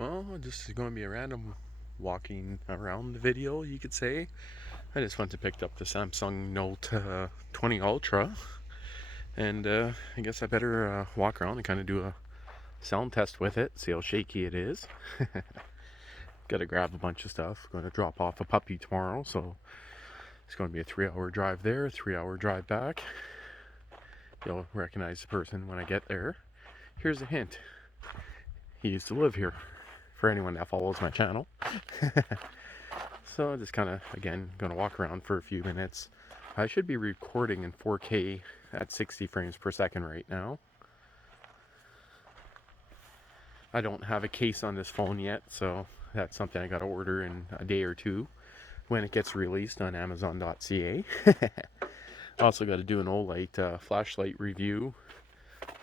Well, this is going to be a random walking around video, you could say. I just went to pick up the Samsung Note 20 Ultra, and I guess I better walk around and kind of do a sound test with it, see how shaky it is. Gotta grab a bunch of stuff. Going to drop off a puppy tomorrow, so it's going to be a 3-hour drive there, a 3-hour drive back. You'll recognize the person when I get there. Here's a hint. He used to live here, for anyone that follows my channel. So just kind of, again, going to walk around for a few minutes. I should be recording in 4K at 60 frames per second right now. I don't have a case on this phone yet, so that's something I got to order in a day or two when it gets released on Amazon.ca. Also got to do an OLED flashlight review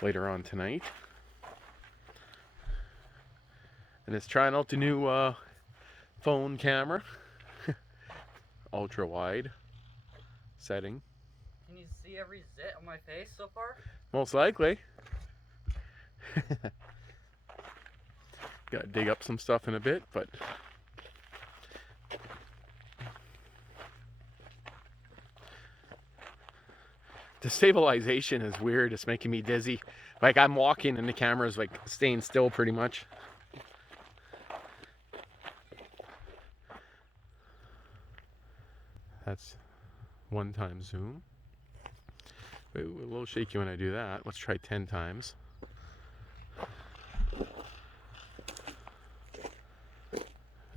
later on tonight. And it's trying out the new phone camera. Ultra wide setting. Can you see every zit on my face so far? Most likely. Gotta dig up some stuff in a bit, but the stabilization is weird. It's making me dizzy. Like I'm walking and the camera's like staying still pretty much. That's 1x zoom. Wait, a little shaky when I do that. Let's try 10 times.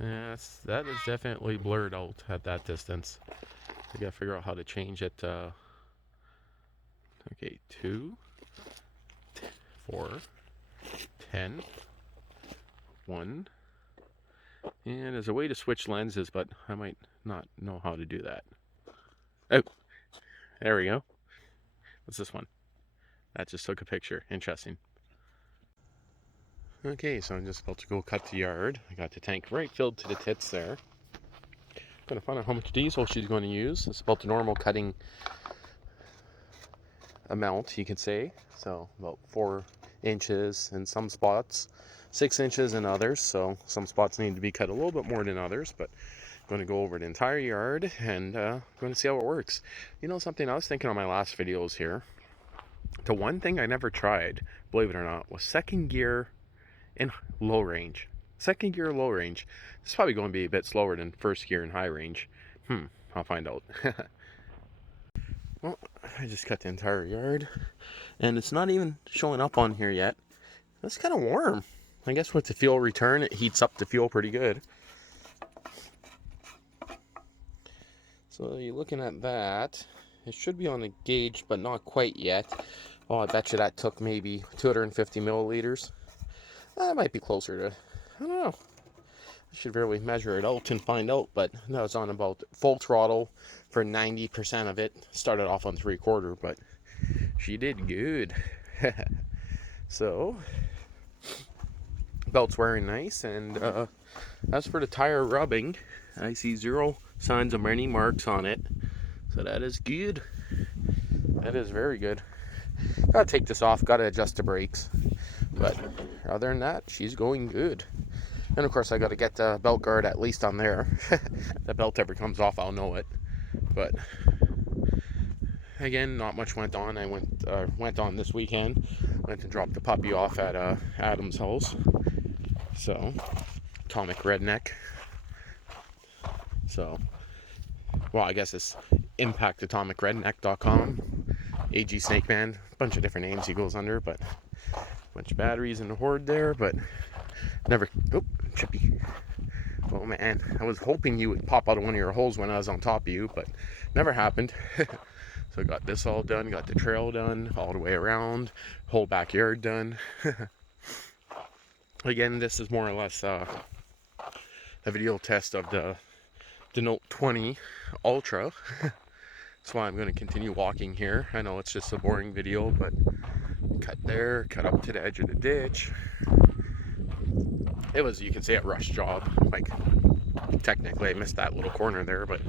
Yes, that is definitely blurred out at that distance. I gotta figure out how to change it. Okay, 2, 4, 10, 1. And there's a way to switch lenses, but I might not know how to do that. Oh, there we go. What's this one? That just took a picture. Interesting. Okay, so I'm just about to go cut the yard. I got the tank right filled to the tits there. Gonna find out how much diesel she's going to use. It's about the normal cutting amount, you could say. So about 4 inches in some spots, 6 inches in others. So some spots need to be cut a little bit more than others, but I'm going to go over the entire yard and going to see how it works. You know something I was thinking on my last videos here? The one thing I never tried, believe it or not, was second gear in low range. Second gear low range. It's probably going to be a bit slower than first gear in high range. I'll find out. Well, I just cut the entire yard, and it's not even showing up on here yet. It's kind of warm. I guess with the fuel return, it heats up the fuel pretty good. So you're looking at that. It should be on the gauge, but not quite yet. Oh, I bet you that took maybe 250 milliliters. That might be closer to, I don't know. I should really measure it out and find out, but that was on about full throttle for 90% of it. Started off on 3/4, but she did good. So, belt's wearing nice, and as for the tire rubbing, I see 0 signs of any marks on it. So that is good. That is very good. Gotta take this off, gotta adjust the brakes. But other than that, she's going good. And of course I gotta get the belt guard at least on there. If the belt ever comes off, I'll know it. But again, not much went on. I went on this weekend. Went to drop the puppy off at Adam's house. So, Atomic Redneck. So, well, I guess it's impactatomicredneck.com. AG Snake Man, a bunch of different names he goes under, but a bunch of batteries in the hoard there, but never, oh, chippy. Oh man, I was hoping you would pop out of one of your holes when I was on top of you, but never happened. So I got this all done, got the trail done, all the way around, whole backyard done. Again, this is more or less a video test of the Note 20 Ultra. That's why I'm going to continue walking here. I know it's just a boring video, but cut there, cut up to the edge of the ditch. It was, you can say, a rush job. Like, technically I missed that little corner there, but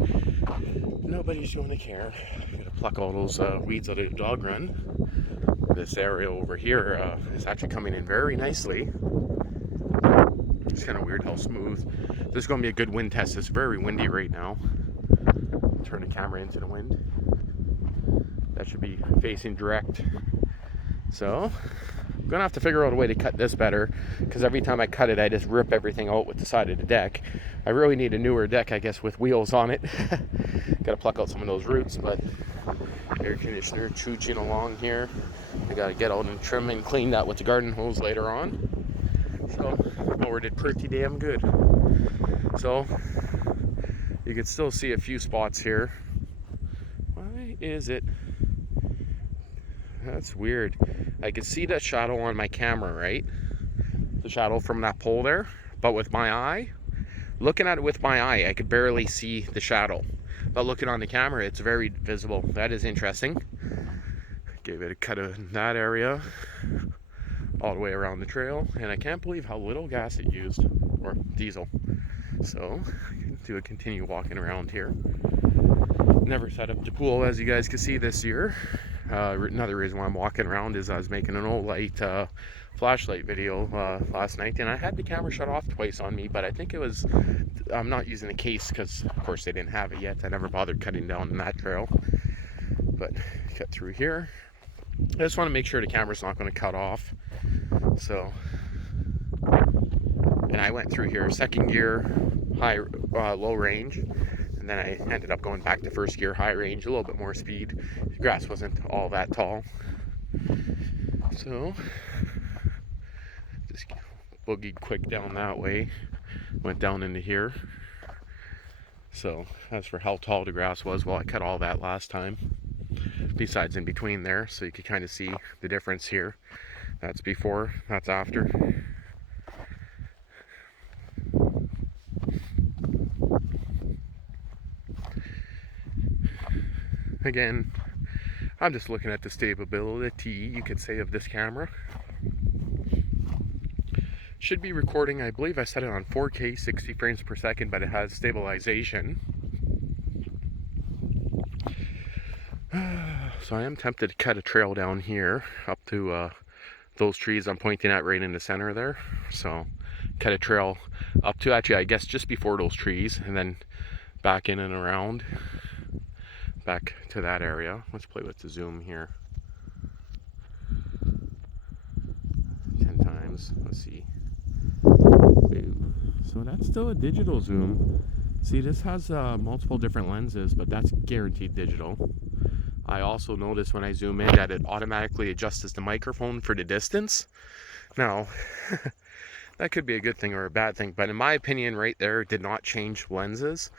nobody's going to care. I'm going to pluck all those weeds out of the dog run. This area over here is actually coming in very nicely. It's kind of weird how smooth. This is going to be a good wind test. It's very windy right now. Turn the camera into the wind. That should be facing direct. So I'm gonna have to figure out a way to cut this better, because every time I cut it I just rip everything out with the side of the deck. I really need a newer deck, I guess, with wheels on it. Gotta pluck out some of those roots, but air conditioner chooching along here. I gotta get out and trim and clean that with the garden hose later on. So mower did pretty damn good. So you can still see a few spots here. Why is it? That's weird. I can see that shadow on my camera, right? The shadow from that pole there. But with my eye, looking at it with my eye, I could barely see the shadow. But looking on the camera, it's very visible. That is interesting. Gave it a cut in that area, all the way around the trail. And I can't believe how little gas it used, or diesel. So, continue walking around here. Never set up the pool, as you guys can see, this year. Another reason why I'm walking around is I was making an old light flashlight video last night, and I had the camera shut off twice on me, but I think it was, I'm not using the case because of course they didn't have it yet. I never bothered cutting down that trail, but cut through here. I just want to make sure the camera's not going to cut off. So, and I went through here second gear, low range. And then I ended up going back to first gear, high range, a little bit more speed. The grass wasn't all that tall. So, just boogied quick down that way. Went down into here. So, as for how tall the grass was, well, I cut all that last time. Besides in between there, so you could kind of see the difference here. That's before, that's after. Again, I'm just looking at the stability, you could say, of this camera. Should be recording, I believe I set it on 4K 60 frames per second, but it has stabilization. So I am tempted to cut a trail down here up to those trees I'm pointing at right in the center there. So cut a trail up to, actually I guess just before those trees, and then back in and around back to that area. Let's play with the zoom here. 10 times. Let's see. So that's still a digital zoom. See, this has multiple different lenses, but that's guaranteed digital. I also notice when I zoom in that it automatically adjusts the microphone for the distance. Now, that could be a good thing or a bad thing, but in my opinion right there, it did not change lenses.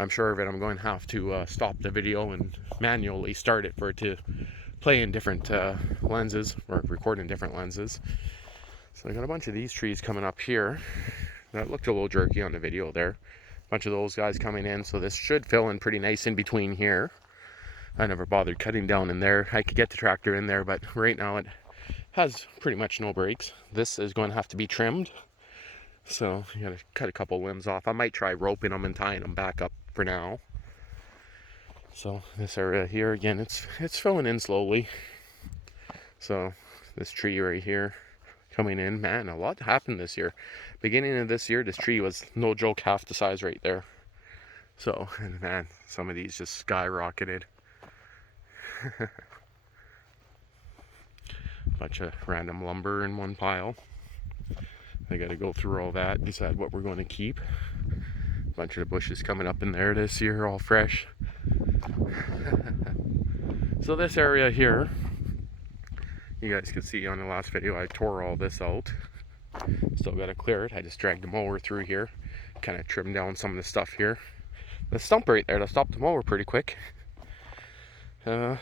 I'm sure of it. I'm going to have to stop the video and manually start it for it to play in different lenses, or record in different lenses. So I got a bunch of these trees coming up here. That looked a little jerky on the video there. A bunch of those guys coming in, so this should fill in pretty nice in between here. I never bothered cutting down in there. I could get the tractor in there, but right now it has pretty much no brakes. This is going to have to be trimmed. So you gotta cut a couple limbs off. I might try roping them and tying them back up for now. So this area here, again, it's filling in slowly. So this tree right here coming in, man, a lot happened this year. Beginning of this year, this tree was, no joke, half the size right there. So, and man, some of these just skyrocketed. Bunch of random lumber in one pile. I gotta go through all that, decide what we're going to keep. Bunch of the bushes coming up in there this year, all fresh. So this area here, you guys can see on the last video, I tore all this out. Still gotta clear it. I just dragged the mower through here, kind of trimmed down some of the stuff here. The stump right there, to stop the mower pretty quick. Let's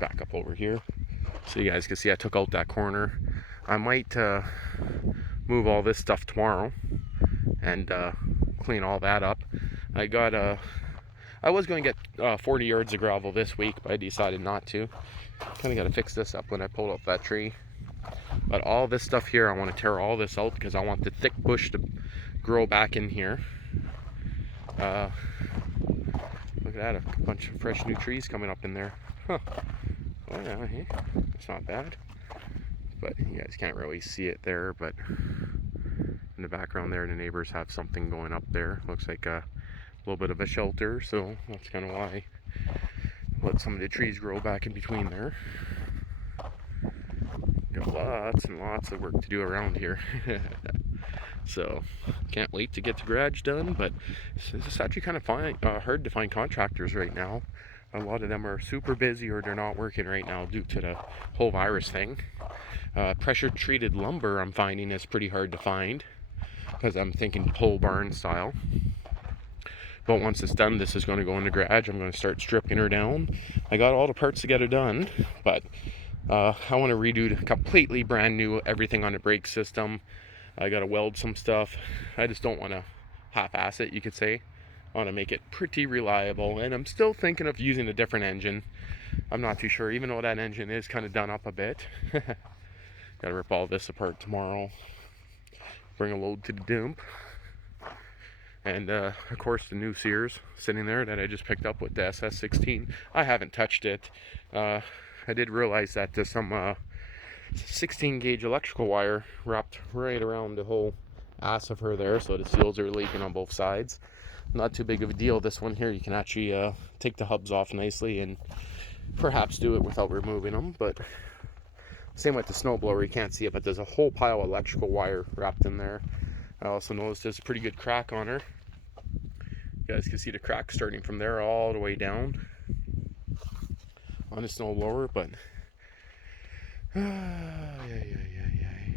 back up over here so you guys can see I took out that corner. I might move all this stuff tomorrow and clean all that up. I was going to get 40 yards of gravel this week, but I decided not to. Kind of got to fix this up when I pulled up that tree. But all this stuff here, I want to tear all this out because I want the thick bush to grow back in here. Look at that, a bunch of fresh new trees coming up in there. Huh. Oh yeah, hey, it's not bad. But you guys can't really see it there, but the background there, the neighbors have something going up there. Looks like a little bit of a shelter, so that's kind of why I let some of the trees grow back in between there. Got lots and lots of work to do around here. So can't wait to get the garage done, but it's actually kind of hard to find contractors right now. A lot of them are super busy or they're not working right now due to the whole virus thing. Pressure treated lumber I'm finding is pretty hard to find because I'm thinking pole barn style. But once it's done, this is going to go in the garage. I'm going to start stripping her down. I got all the parts to get her done, but I want to redo the completely brand new everything on the brake system. I got to weld some stuff. I just don't want to half-ass it, you could say. I want to make it pretty reliable, and I'm still thinking of using a different engine. I'm not too sure, even though that engine is kind of done up a bit. Got to rip all this apart tomorrow. Bring a load to the dump. And of course the new Sears sitting there that I just picked up with the SS16. I haven't touched it. I did realize that there's some 16 gauge electrical wire wrapped right around the whole ass of her there, so the seals are leaking on both sides. Not too big of a deal. This one here, you can actually take the hubs off nicely and perhaps do it without removing them, but same with the snowblower, you can't see it, but there's a whole pile of electrical wire wrapped in there. I also noticed there's a pretty good crack on her. You guys can see the crack starting from there all the way down on the snowblower, but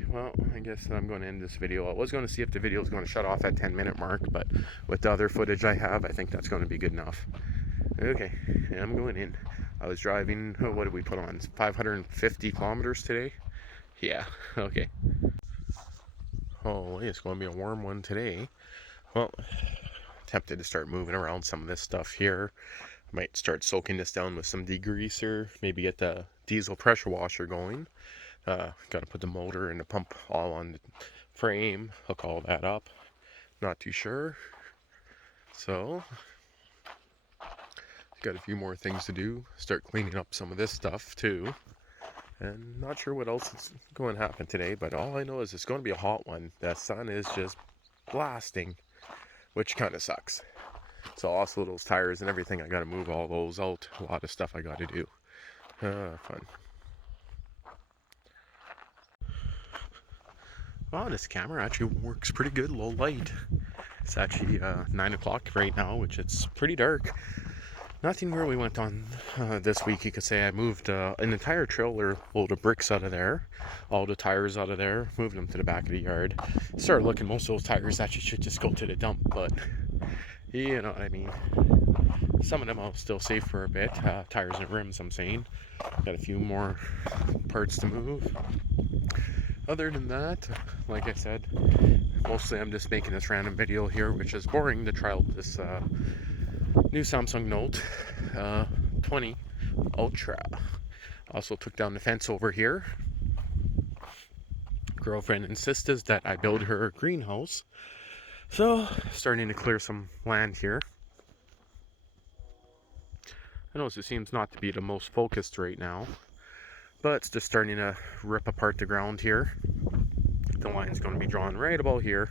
well, I guess I'm going to end this video. I was going to see if the video is going to shut off at 10-minute mark, but with the other footage I have, I think that's going to be good enough. Okay, I'm going in. I was driving, what did we put on? 550 kilometers today? Yeah, okay. Oh, it's going to be a warm one today. Well, tempted to start moving around some of this stuff here. Might start soaking this down with some degreaser, maybe get the diesel pressure washer going. Got to put the motor and the pump all on the frame, hook all that up. Not too sure. So, got a few more things to do. Start cleaning up some of this stuff too. And not sure what else is going to happen today, but all I know is it's going to be a hot one. The sun is just blasting, which kind of sucks. So also those tires and everything, I got to move all those out. A lot of stuff I got to do. Fun. Well, this camera actually works pretty good, low light. It's actually 9 o'clock right now, which it's pretty dark. Nothing really went on this week, you could say. I moved an entire trailer load of bricks out of there, all the tires out of there, moved them to the back of the yard. Started looking, most of those tires actually should just go to the dump, but you know what I mean. Some of them I'll still save for a bit, tires and rims I'm saying. Got a few more parts to move. Other than that, like I said, mostly I'm just making this random video here, which is boring to try out this new Samsung Note 20 Ultra. Also took down the fence over here. Girlfriend insisted that I build her a greenhouse. So, starting to clear some land here. I notice it seems not to be the most focused right now, but it's just starting to rip apart the ground here. The line's going to be drawn right about here,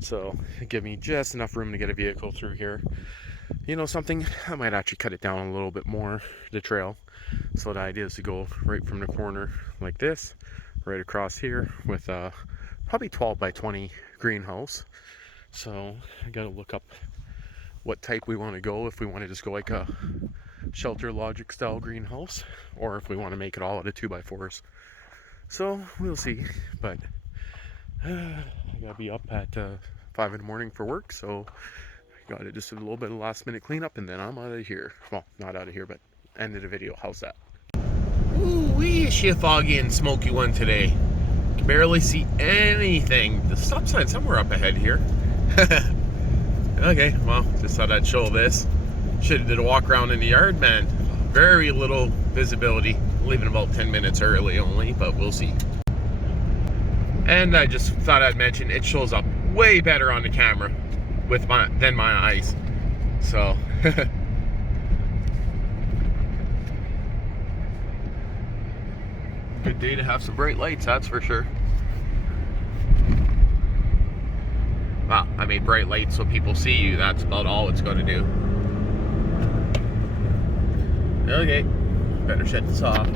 so give me just enough room to get a vehicle through here. You know something, I might actually cut it down a little bit more, the trail. So the idea is to go right from the corner like this, right across here with a probably 12 by 20 greenhouse. So I gotta look up what type we want to go, if we want to just go like a shelter logic style greenhouse, or if we want to make it all out of 2x4s. So we'll see, but I gotta be up at 5 in the morning for work, so got to just a little bit of last minute cleanup and then I'm out of here. Well, not out of here, but end of the video. How's that? Ooh, is she a foggy and smoky one today. Can barely see anything. The stop sign somewhere up ahead here. Okay, well, just thought I'd show this. Should have did a walk around in the yard, man. Very little visibility. Leaving about 10 minutes early only, but we'll see. And I just thought I'd mention it shows up way better on the camera than my eyes. So good day to have some bright lights, that's for sure. made bright lights so people see you. That's about all it's going to do. Okay, better shut this off.